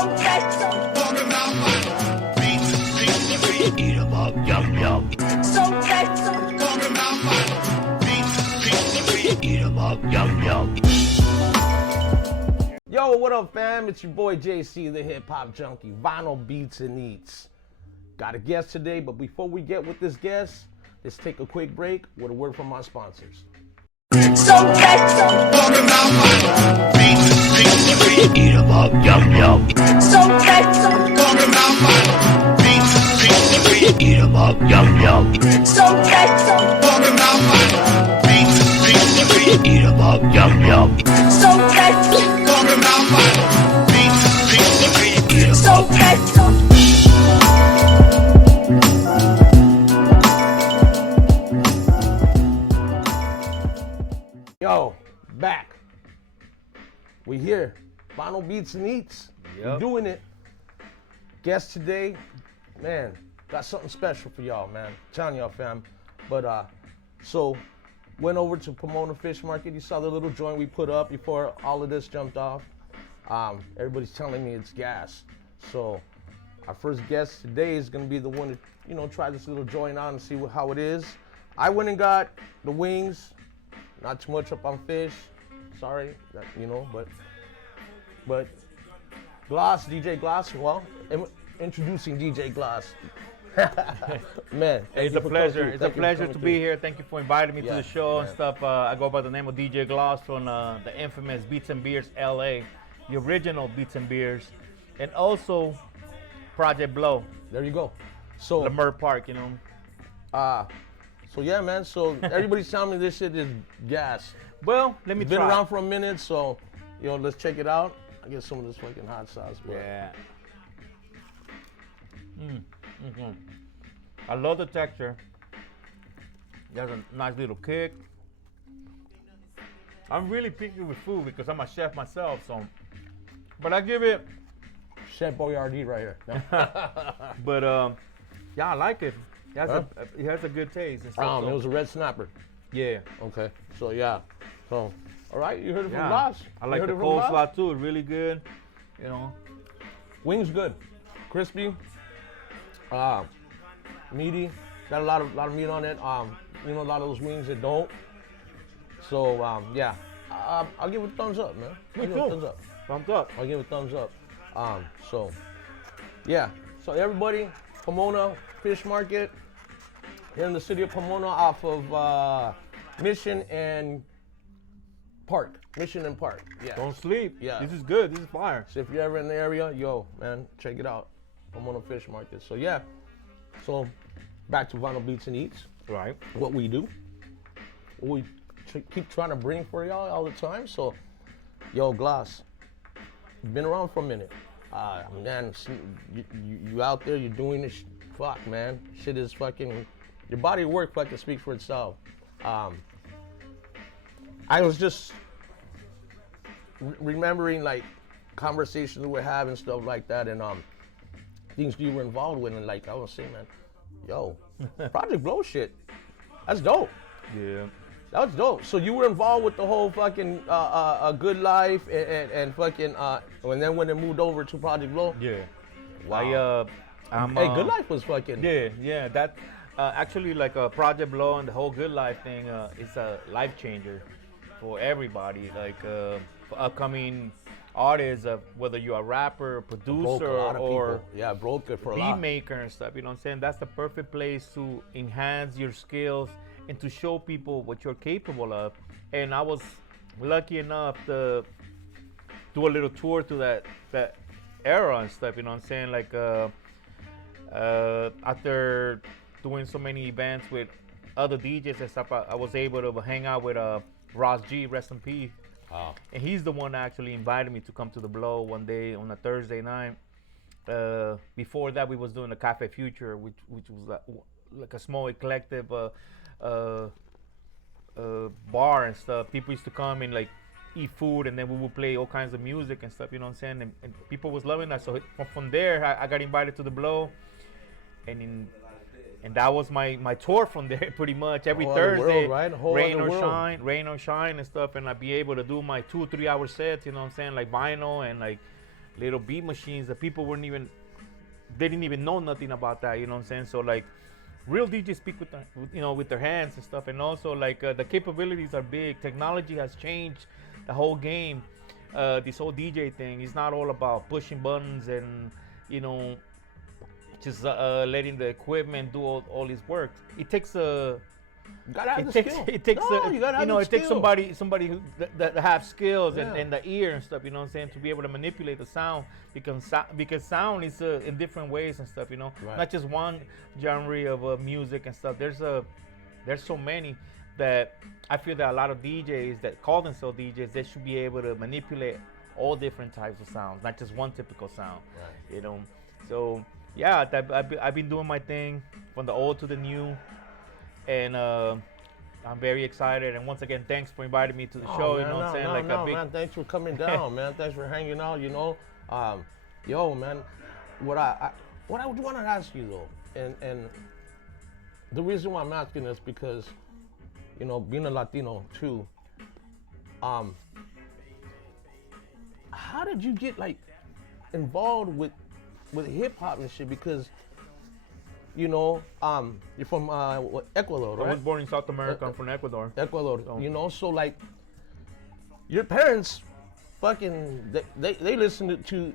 Eat 'em up, yum yum. Eat 'em up, yum yum. Yo, what up, fam? It's your boy JC, the hip hop junkie, Vinyl Beats and Eats. Got a guest today, but before we get with this guest, let's take a quick break with a word from our sponsors. Eat 'em up, yum yum. Eat 'em up, yum yum. Eat 'em up, yum yum. Yo, back. We here. Vinyl Beats and Eats. We're doing it. Guest today, man, got something special for y'all, man. Telling y'all, fam. But so went over to Pomona Fish Market. You saw the little joint we put up before all of this jumped off. Everybody's telling me it's gas. So our first guest today is gonna be the one to, try this little joint out and see how it is. I went and got the wings. Not too much up on fish. Sorry, but Gloss, DJ Gloss. Well, introducing DJ Gloss. Man, it's a pleasure. It's a pleasure to be here. Thank you for inviting me to the show and stuff. I go by the name of DJ Gloss from the infamous Beats and Beers LA, the original Beats and Beers, and also Project Blow. There you go. So Lamert Park, So yeah, man. So everybody's telling me this shit is gas. Well, let me It's try. been around for a minute, so let's check it out. I get some of this fucking hot sauce. Bro. Yeah. I love the texture. It has a nice little kick. I'm really picky with food because I'm a chef myself, but I give it. Chef Boyardee right here. But yeah, I like it. It has a good taste. And stuff, It was a red snapper. Yeah. Okay. So yeah. So all right, you heard it from Gloss. I like the coleslaw too. It's really good. Wings good, crispy, meaty. Got a lot of meat on it. A lot of those wings that don't. So yeah, I'll give it a thumbs up, man. Me too. Thumbs up. I'll give it a thumbs up. So yeah. So everybody, Pomona Fish Market here in the city of Pomona, off of Mission and Park. Yeah. Don't sleep. Yeah. This is good. This is fire. So if you're ever in the area, man, check it out. Pomona Fish Market. So yeah. So back to Vinyl Beats and Eats. Right. What we do. We keep trying to bring for y'all all the time. So, Gloss, you've been around for a minute. Man, you out there, you're doing this. Fuck, man. Shit is fucking. Your body of work fucking speaks for itself. I was just remembering like conversations we were having, stuff like that, and things you were involved with, and like I was saying, man, Project Blow shit, that's dope. Yeah. That was dope. So you were involved with the whole fucking Good Life and fucking and then when it moved over to Project Blow. Yeah. Wow. Good Life was fucking. Yeah. That actually like Project Blow and the whole Good Life thing is a life changer for everybody. Like for upcoming artists, whether you're a rapper, producer, or broke it for a beat lot. maker and stuff. You know what I'm saying? That's the perfect place to enhance your skills and to show people what you're capable of. And I was lucky enough to do a little tour to that era and stuff. You know what I'm saying? Like after doing so many events with other DJs and stuff, I was able to hang out with Ross G, rest in peace. Wow. And he's the one that actually invited me to come to the Blow one day on a Thursday night. Before that, we was doing the Cafe Future, which was like a small eclectic bar and stuff. People used to come and like eat food, and then we would play all kinds of music and stuff. You know what I'm saying? And people was loving that. So from there, I got invited to the Blow, and that was my tour from there pretty much every Thursday. World, right? rain or shine and stuff, and I'd be able to do my 2-3 hour sets. You know what I'm saying? Like vinyl and like little beat machines that people they didn't even know nothing about that. You know what I'm saying? So like, real DJs speak with with their hands and stuff, and also like the capabilities are big. Technology has changed the whole game. This whole DJ thing is not all about pushing buttons and just letting the equipment do all this work. It takes a You gotta have the skill. It takes you gotta have the it takes skill. somebody who that have skills Yeah. and the ear and stuff. You know what I'm saying, to be able to manipulate the sound, because sound is in different ways and stuff. Right. Not just one genre of music and stuff. There's so many that I feel that a lot of DJs that call themselves DJs, they should be able to manipulate all different types of sounds, not just one typical sound. Right. So yeah, I've been doing my thing from the old to the new, and I'm very excited. And once again, thanks for inviting me to the show. Man, you know what I'm saying? man, thanks for coming down, man. Thanks for hanging out. Yo, man, what I would want to ask you though, and the reason why I'm asking this because, being a Latino too, how did you get like involved with hip hop and shit? Because you're from Ecuador, right? I was born in South America. I'm from Ecuador. Ecuador, So- so like your parents fucking they listen to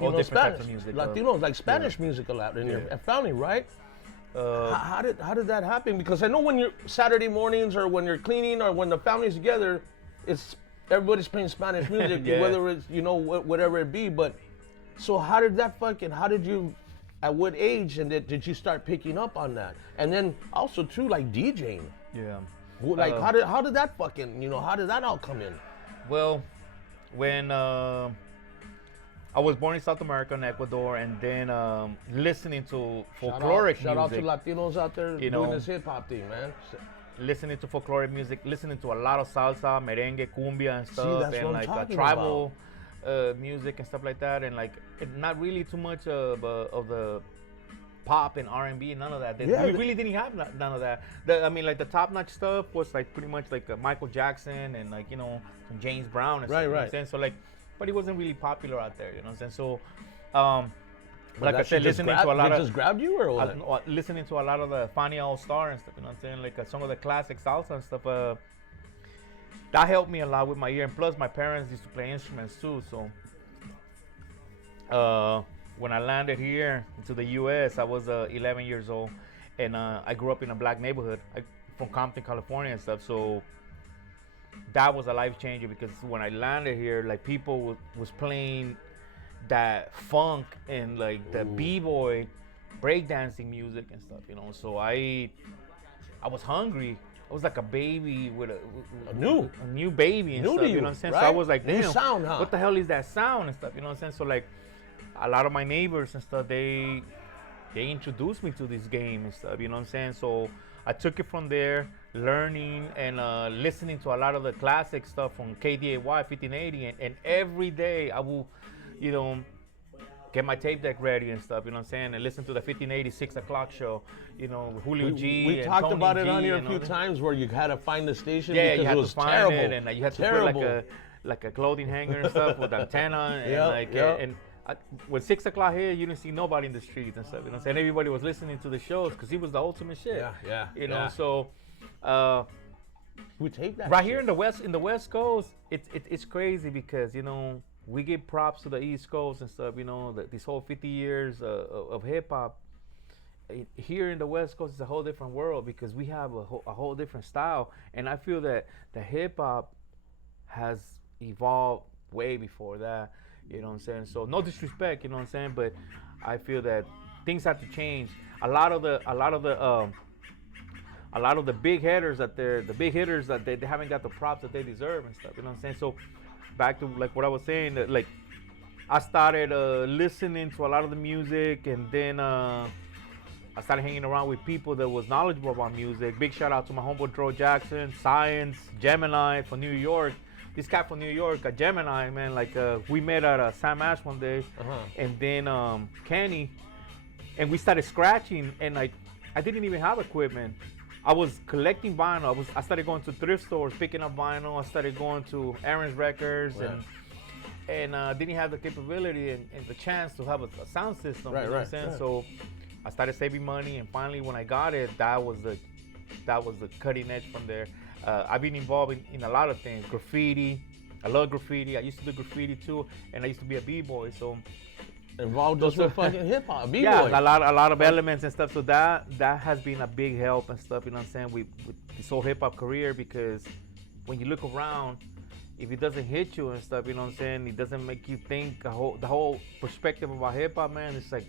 All different Spanish types of music, Latinos, like Spanish music a lot in your family, right? How did that happen? Because I know when you're Saturday mornings or when you're cleaning or when the family's together, it's everybody's playing Spanish music, Yeah. whether it's whatever it be. But so how did you, at what age, and did you start picking up on that? And then also too, like DJing. Yeah. Like how did that fucking how did that all come in? Well, when I was born in South America, in Ecuador, and then listening to folkloric Shout out to music, Latinos out there You doing know. this hip hop thing, man. listening to folkloric music, listening to a lot of salsa, merengue, cumbia, and stuff, that's and what I'm like talking tribal music and stuff like that, and like not really too much of the pop and R&B, none of that. Yeah, We really didn't have none of that. Like the top-notch stuff was like pretty much like Michael Jackson and like some James Brown and stuff. Right, You know what I'm right. saying? So like, but he wasn't really popular out there. You know what I'm saying? So, But like I that said, shit just listening to a lot it of just grabbed you or what? listening to a lot of the Fania All Star and stuff. You know what I'm saying? Like some of the classic salsa and stuff. That helped me a lot with my ear, and plus my parents used to play instruments too. So when I landed here into the U.S., I was 11 years old, and I grew up in a black neighborhood from Compton, California, and stuff. So that was a life changer, because when I landed here, like people was playing that funk and like the b-boy breakdancing music and stuff. So I was hungry. I was like a baby with a new baby and New to stuff. you, You know what I'm saying? right? So I was like, New damn, sound, huh? what the hell is that sound and stuff? You know what I'm saying? So like, a lot of my neighbors and stuff, they introduced me to this game and stuff. You know what I'm saying? So I took it from there, learning and listening to a lot of the classic stuff from KDAY 1580, and every day I will, get my tape deck ready and stuff, you know what I'm saying, and listen to the 1580 6 o'clock show, with Julio G. We and talked Tony about it G on here a and few all that. times where you had to find the station Yeah, because you it had was to find terrible. it, and you had to terrible. put like a clothing hanger and stuff with antenna, and Yep. when 6 o'clock hit, you didn't see nobody in the streets and stuff. You know what I'm saying? Everybody was listening to the shows because he was the ultimate shit. Yeah. So We take that right shit. here in the West Coast, it's crazy because we give props to the East Coast and stuff. This whole 50 years of hip hop. Here in the West Coast is a whole different world because we have a whole different style, and I feel that the hip hop has evolved way before that. You know what I'm saying? So no disrespect, you know what I'm saying, but I feel that things have to change. A lot of the big hitters that they haven't got the props that they deserve and stuff. You know what I'm saying? So back to like what I was saying, that like I started listening to a lot of the music, and then I started hanging around with people that was knowledgeable about music. Big shout out to my homeboy Dro Jackson, Science, Gemini from New York. This guy from New York, a Gemini, man, like we met at Sam Ash one day, and then Kenny, and we started scratching, and like I didn't even have equipment. I was collecting vinyl. I started going to thrift stores, picking up vinyl. I started going to Aaron's Records, Right. and didn't have the capability and the chance to have a sound system. Right, you know right, what I'm saying? right. So I started saving money, and finally, when I got it, that was the cutting edge from there. I've been involved in a lot of things. Graffiti. I love graffiti. I used to do graffiti too, and I used to be a b-boy. So Involved just with fucking hip hop, b-boy. yeah, a lot of elements and stuff. So that has been a big help and stuff. You know what I'm saying? With this whole hip hop career, because when you look around, if it doesn't hit you and stuff, you know what I'm saying? It doesn't make you think the whole perspective about hip hop, man. It's like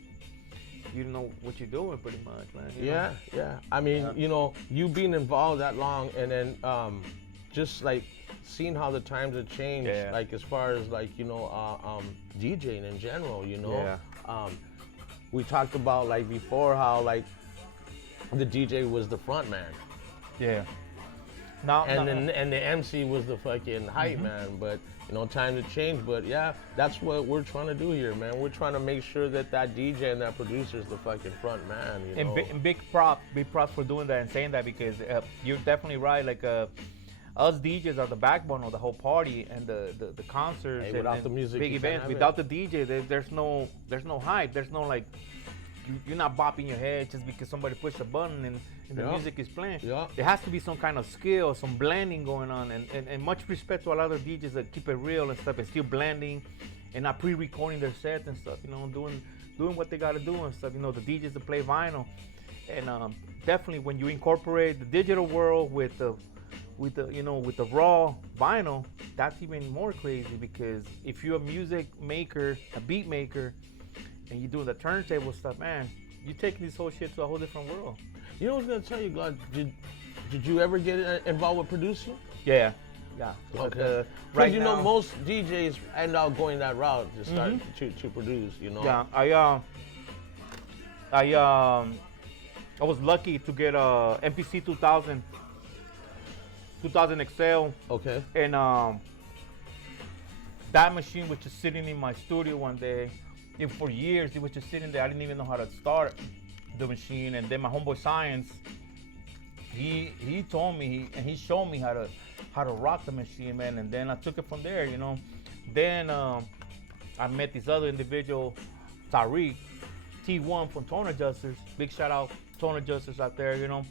you know what you're doing pretty much, man. You know? Yeah. I mean, you know, you being involved that long, and then just like seeing how the times have changed, like as far as like you know, DJing in general, you know. We talked about like before how like the DJ was the front man. Yeah. Now, And the MC was the fucking hype man, but you know, time to change. But yeah, that's what we're trying to do here, man. We're trying to make sure that DJ and that producer is the fucking front man. You know? And big props for doing that and saying that, because you're definitely right. Like us DJs are the backbone of the whole party and the concerts. Hey, and, without the music, big you can't events. have Without the DJ, there's no hype. There's no like. You're not bopping your head just because somebody pushed a button and the music is playing. Yeah. There has to be some kind of skill, some blending going on, and much respect to a lot of DJs that keep it real and stuff and still blending and not pre-recording their sets and stuff, you know, doing what they got to do and stuff. You know, the DJs that play vinyl, and definitely when you incorporate the digital world with the raw vinyl, that's even more crazy, because if you're a music maker, a beat maker, and you do the turntable stuff, man, you're taking this whole shit to a whole different world. You know what I was gonna tell you, God? Did you ever get involved with producing? Yeah. Okay. Right you now, know, most DJs end up going that route to start to produce. You know. Yeah, I was lucky to get a MPC 2000 XL. Okay. And that machine was just sitting in my studio one day. And for years, it was just sitting there. I didn't even know how to start the machine. And then my homeboy Science, he told me and he showed me how to rock the machine, man. And then I took it from there, you know. Then I met this other individual, Tariq, T1 from Tone Adjusters. Big shout out Tone Adjusters out there, you know.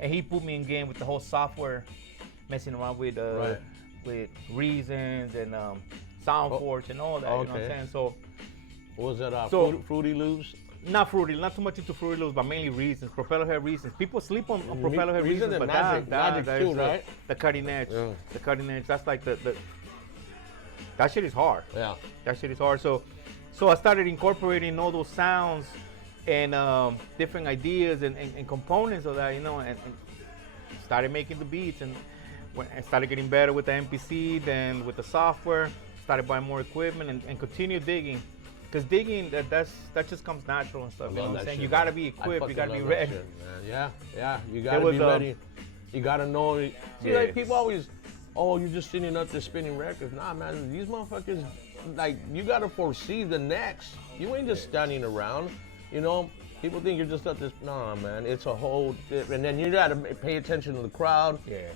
And he put me in game with the whole software, messing around with Reasons and Soundforge and all that. You know what I'm saying? So. What was that? Fruity Loops? Not too much into Fruity Loops, but mainly Reasons, Propeller Head Reasons. People sleep on Propeller Head Reasons, but Magic too, right? The cutting edge. Yeah. The cutting edge. That's like the that shit is hard. Yeah. That shit is hard. So I started incorporating all those sounds and different ideas and components of that, you know, and started making the beats, and I started getting better with the MPC, then with the software, started buying more equipment and continue digging. Because digging, that just comes natural and stuff. You know what I'm saying? You gotta be equipped. You gotta be ready. Shit, yeah. You gotta be ready. You gotta know. See, like people always, you're just sitting up there spinning records. Nah, man, these motherfuckers, like, you gotta foresee the next. You ain't just standing around. You know, people think you're just up this. Nah, man, it's a whole. And then you gotta pay attention to the crowd. Yeah.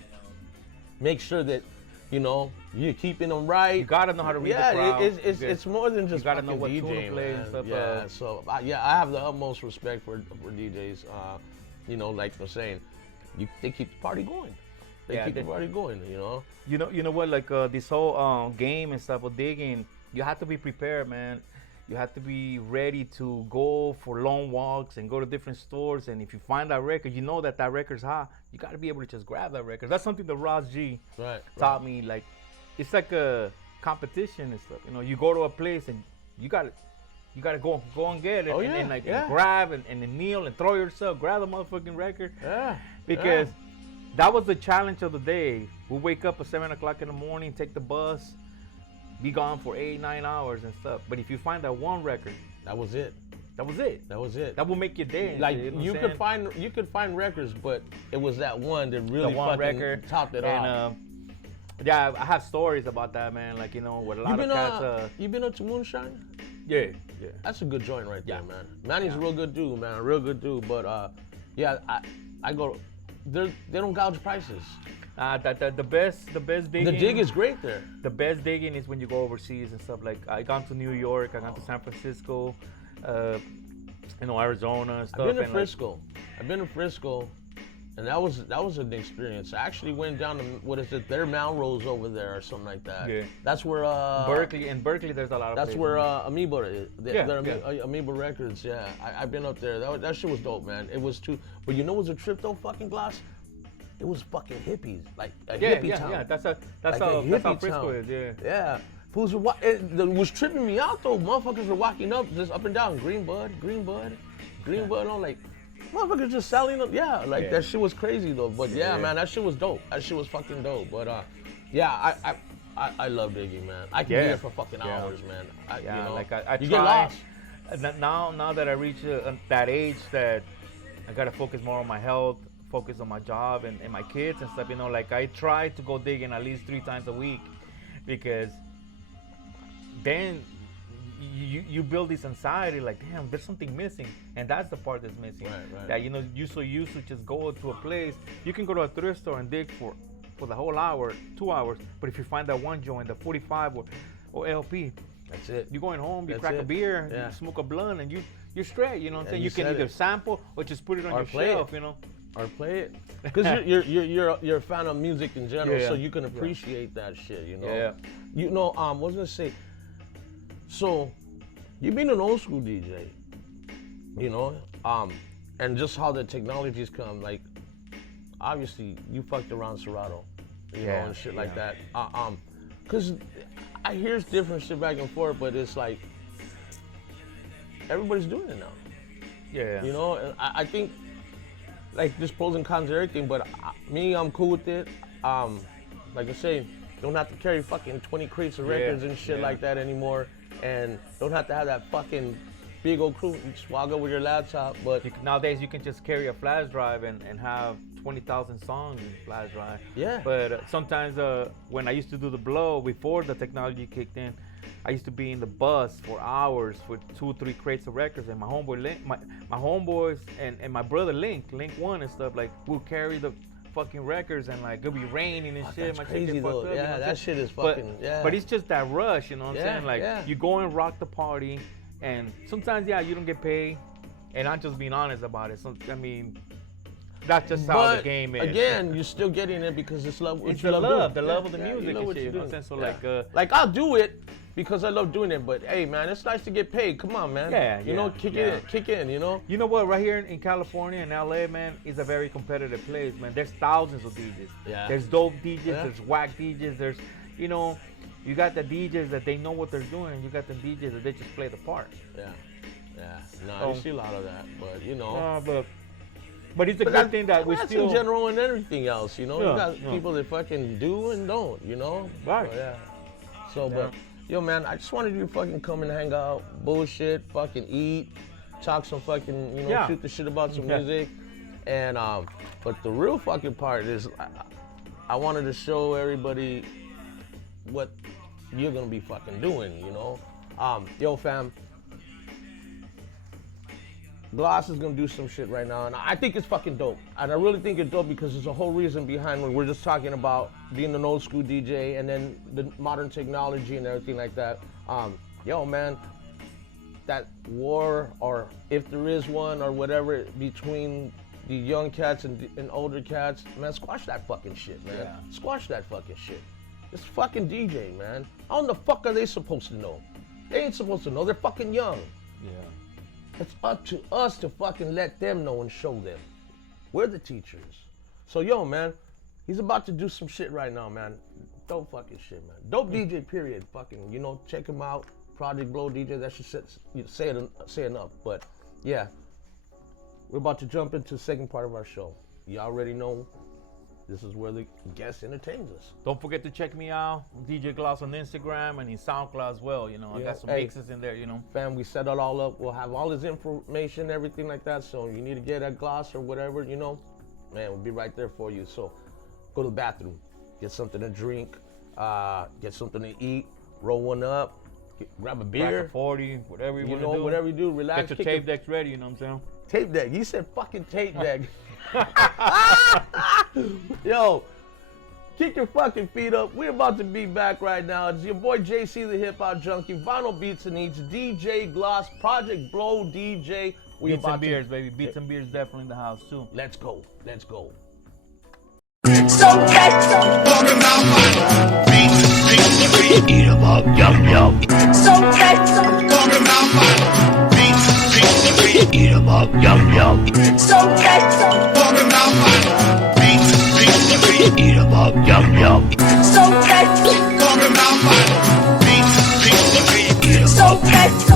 Make sure that. You know, you're keeping them right. You gotta know how to read the crowd. It's more than just you gotta know what DJ, tune to play and stuff. Yeah, so I have the utmost respect for DJs. You know, like I'm saying, they keep the party going. They keep the party going. You know. You know what? Like this whole game and stuff of digging, you have to be prepared, man. You have to be ready to go for long walks and go to different stores. And if you find that record, you know that record's hot. You got to be able to just grab that record. That's something that Ross G taught me. Like, it's like a competition and stuff. You know, you go to a place and you got to go and get it. And grab and then kneel and throw yourself, grab the motherfucking record. Yeah. Because that was the challenge of the day. We wake up at 7 o'clock in the morning, take the bus, be gone for 8-9 hours and stuff. But if you find that one record, that was it. That was it. That will make your day. Like you could find records, but it was that one that really fucking record topped it off. Yeah, I have stories about that, man. Like, you know, with a lot of cats. You been up to Moonshine? Yeah. That's a good joint right there, man. Manny's a real good dude, man. A real good dude. But I go they don't gouge prices. The best digging. The dig is great there. The best digging is when you go overseas and stuff. Like I gone to New York, I gone to San Francisco, Arizona and stuff. I've been to Frisco. And that was an experience. I actually went down to their Melrose over there or something like that. Yeah. That's where Berkeley there's a lot of that's places. where Amoeba is. Yeah, Amoeba Records, yeah. I've been up there. That shit was dope, man. It was too, but you know what's a trip though, fucking Gloss? It was fucking hippies, like a hippie town. Yeah, that's how Frisco is, yeah. Yeah. Fools were it was tripping me out though. Motherfuckers were walking up just up and down, green bud. I'm like, motherfuckers just selling them. Yeah, like that shit was crazy though. But yeah, man, that shit was dope. That shit was fucking dope. But yeah, I love digging, man. I can be there for fucking hours, man. You get lost. Now that I reach that age that I gotta focus more on my health, focus on my job and my kids and stuff, like I try to go digging at least 3 times a week, because then you build this anxiety like, damn, there's something missing, and that's the part that's missing. Right. That you so used to just go to a place. You can go to a thrift store and dig for the whole hour, 2 hours, but if you find that one joint, the 45 or LP, that's it. You're going home, you That's crack a it. beer, Yeah. you smoke a blunt, and you're straight. You know what I'm saying? you You can said either it. sample or just put it on Or your play shelf. it. Or play it, because you're a fan of music in general, Yeah. so you can appreciate that shit. Yeah. What was I gonna say? So, you've been an old school DJ, and just how the technology's come. Like, obviously, you fucked around Serato, and shit like that. Because I hear different shit back and forth, but it's like everybody's doing it now. Yeah. And I think, like, there's pros and cons to everything, but I'm cool with it. Like I say, don't have to carry fucking 20 crates of records and shit like that anymore, and don't have to have that fucking big old crew. You just walk up with your laptop, but Nowadays you can just carry a flash drive and have 20,000 songs in flash drive. Yeah. But sometimes when I used to do the blow before the technology kicked in, I used to be in the bus for hours with 2-3 crates of records, and my homeboy, my homeboys and my brother Link One and stuff, like, we'll carry the fucking records, and like it'll be raining and shit. that's My shit crazy get fucked though. up, Yeah, that shit is fucking. But it's just that rush, you know what I'm saying? Like, yeah. you go and rock the party, and sometimes you don't get paid, and I'm just being honest about it. So I mean, that's just how the game is. Again, you're still getting it because it's love. It's the love of the you music love and what shit. you're You know what I'm doing. saying? So like I'll do it because I love doing it. But hey, man, it's nice to get paid. Come on, man. Kick in. You know what? Right here in California and LA, man, is a very competitive place, man. There's thousands of DJs. Yeah. There's dope DJs. Yeah. There's whack DJs. There's, you got the DJs that they know what they're doing, and you got the DJs that they just play the part. Yeah. No, I see a lot of that, but But it's a good thing that we that's still. in general and everything else, you got Yeah. people that fucking do and don't, Right. But yo, man, I just wanted you to fucking come and hang out, bullshit, fucking eat, talk some fucking, shoot the shit about some music, and but the real fucking part is, I wanted to show everybody what you're gonna be fucking doing, yo, fam. Gloss is gonna do some shit right now, and I think it's fucking dope. And I really think it's dope because there's a whole reason behind when we're just talking about being an old school DJ and then the modern technology and everything like that. Yo, man, that war, or if there is one or whatever, between the young cats and older cats, man, squash that fucking shit, man. Yeah. Squash that fucking shit. It's fucking DJ, man. How the fuck are they supposed to know? They ain't supposed to know. They're fucking young. Yeah. It's up to us to fucking let them know and show them. We're the teachers. So, yo, man, he's about to do some shit right now, man. Dope fucking shit, man. Dope DJ, period. Fucking, check him out. Project Blow DJ, that should say enough. But, yeah, we're about to jump into the second part of our show. You already know this is where the guest entertains us. Don't forget to check me out, DJ Gloss on Instagram and in SoundCloud as well. I got some mixes in there, Fam, we set it all up. We'll have all his information, everything like that. So you need to get a Gloss or whatever, man, we'll be right there for you. So go to the bathroom, get something to drink, get something to eat, roll one up, grab a beer. Crack a 40, whatever you want to do. Whatever you do, relax. Get your tape decks ready, you know what I'm saying? Tape deck. You said fucking tape deck. Yo, kick your fucking feet up. We're about to be back right now. It's your boy JC, the Hip Hop Junkie, Vinyl Beats and Eats, DJ Gloss, Project Blow DJ. We Beats about and beers, baby. Beats and beers definitely in the house too. Let's go. Let's go. So catch talking about my beats, eat 'em up, yum yum. So catch talking about my beats, eat 'em up, yum yum. So catch talking about my beats, eat 'em up, yum yum. So catch talking about my beats, eat 'em up. So catch